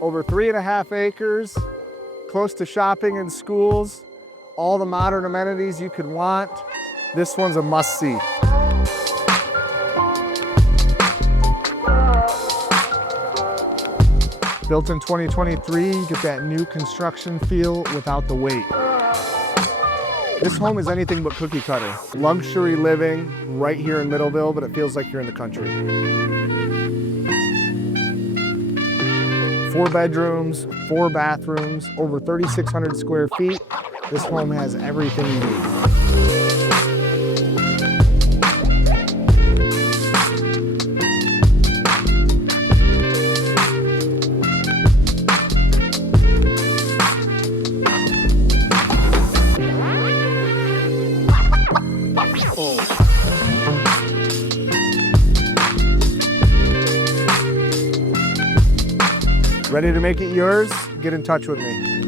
Over 3.5 acres, close to shopping and schools, all the modern amenities you could want. This one's a must-see. Built in 2023, you get that new construction feel without the weight. This home is anything but cookie cutter. Luxury living right here in Middleville, but it feels like you're in the country. 4 bedrooms, 4 bathrooms, over 3,600 square feet. This home has everything you need. Ready to make it yours? Get in touch with me.